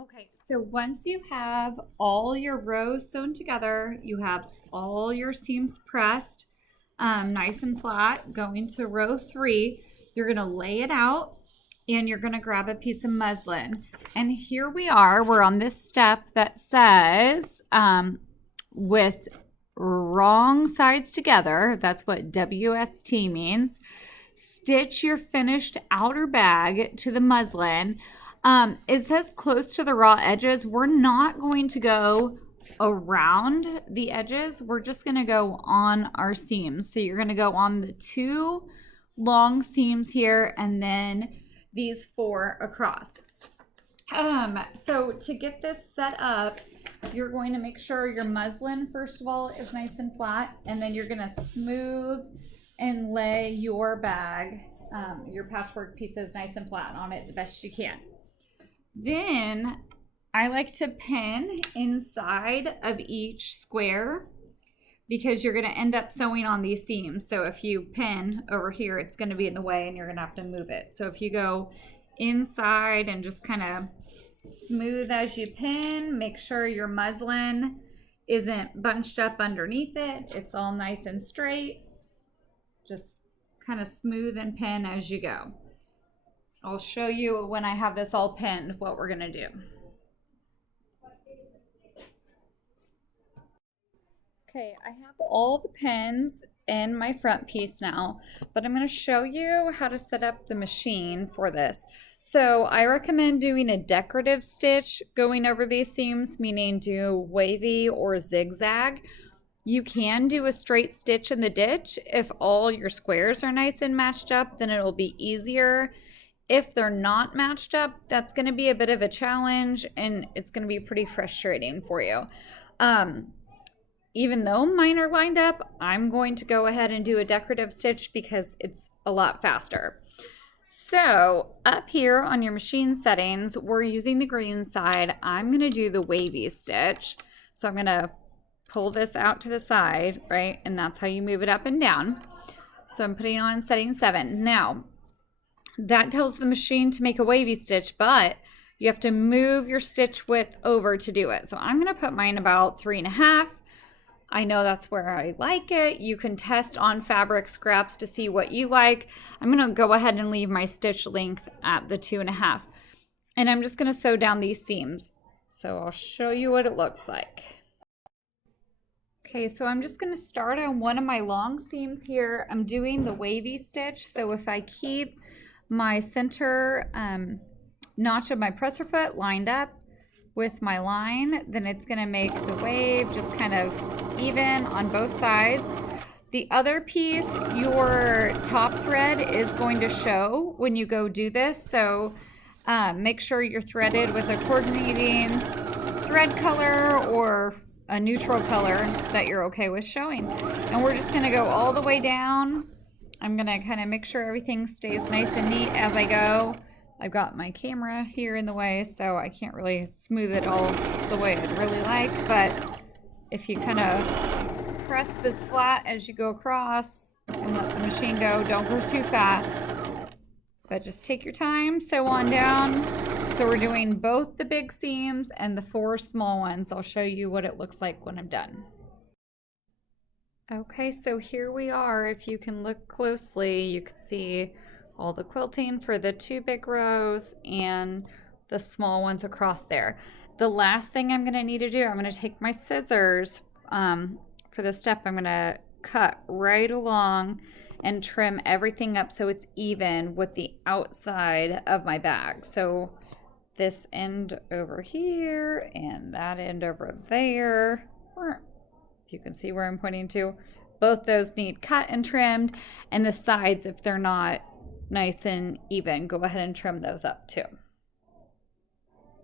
Okay, so once you have all your rows sewn together, you have all your seams pressed, nice and flat, going to row 3, you're going to lay it out and you're going to grab a piece of muslin. And here we are, we're on this step that says with wrong sides together, that's what WST means. Stitch your finished outer bag to the muslin. It says close to the raw edges. We're not going to go around the edges. We're just going to go on our seams. So you're going to go on the 2 long seams here and then these 4 across. So to get this set up, you're going to make sure your muslin, first of all, is nice and flat, and then you're going to smooth and lay your bag, your patchwork pieces nice and flat on it the best you can. Then I like to pin inside of each square because you're going to end up sewing on these seams. So if you pin over here, it's going to be in the way and you're going to have to move it. So if you go inside and just kind of smooth as you pin, make sure your muslin isn't bunched up underneath it. It's all nice and straight. Just kind of smooth and pin as you go. I'll show you when I have this all pinned what we're going to do. Okay, I have all the pins in my front piece now, but I'm going to show you how to set up the machine for this. So I recommend doing a decorative stitch going over these seams, meaning do wavy or zigzag. You can do a straight stitch in the ditch. If all your squares are nice and matched up, then it'll be easier. If they're not matched up, that's going to be a bit of a challenge and it's going to be pretty frustrating for you. Even though mine are lined up, I'm going to go ahead and do a decorative stitch because it's a lot faster. So up here on your machine settings, we're using the green side. I'm going to do the wavy stitch. So I'm going to pull this out to the side, right? And that's how you move it up and down. So I'm putting on setting 7. Now, that tells the machine to make a wavy stitch, but you have to move your stitch width over to do it. So I'm going to put mine about 3.5. I know that's where I like it. You can test on fabric scraps to see what you like. I'm going to go ahead and leave my stitch length at the 2.5. And I'm just going to sew down these seams. So I'll show you what it looks like. Okay, so I'm just going to start on one of my long seams here. I'm doing the wavy stitch. So if I keep my center notch of my presser foot lined up with my line, then it's going to make the wave just kind of even on both sides. The other piece, your top thread is going to show when you go do this, so make sure you're threaded with a coordinating thread color or a neutral color that you're okay with showing. And we're just going to go all the way down. I'm going to kind of make sure everything stays nice and neat as I go. I've got my camera here in the way, so I can't really smooth it all the way I'd really like, but if you kind of press this flat as you go across and let the machine go, don't go too fast, but just take your time, sew on down. So we're doing both the big seams and the 4 small ones. I'll show you what it looks like when I'm done. Okay, so here we are. If you can look closely, you can see all the quilting for the 2 big rows and the small ones across there. The last thing I'm going to need to do, I'm going to take my scissors for this step. I'm going to cut right along and trim everything up so it's even with the outside of my bag. So this end over here and that end over there, if you can see where I'm pointing to, both those need cut and trimmed, and the sides, if they're not nice and even, go ahead and trim those up too.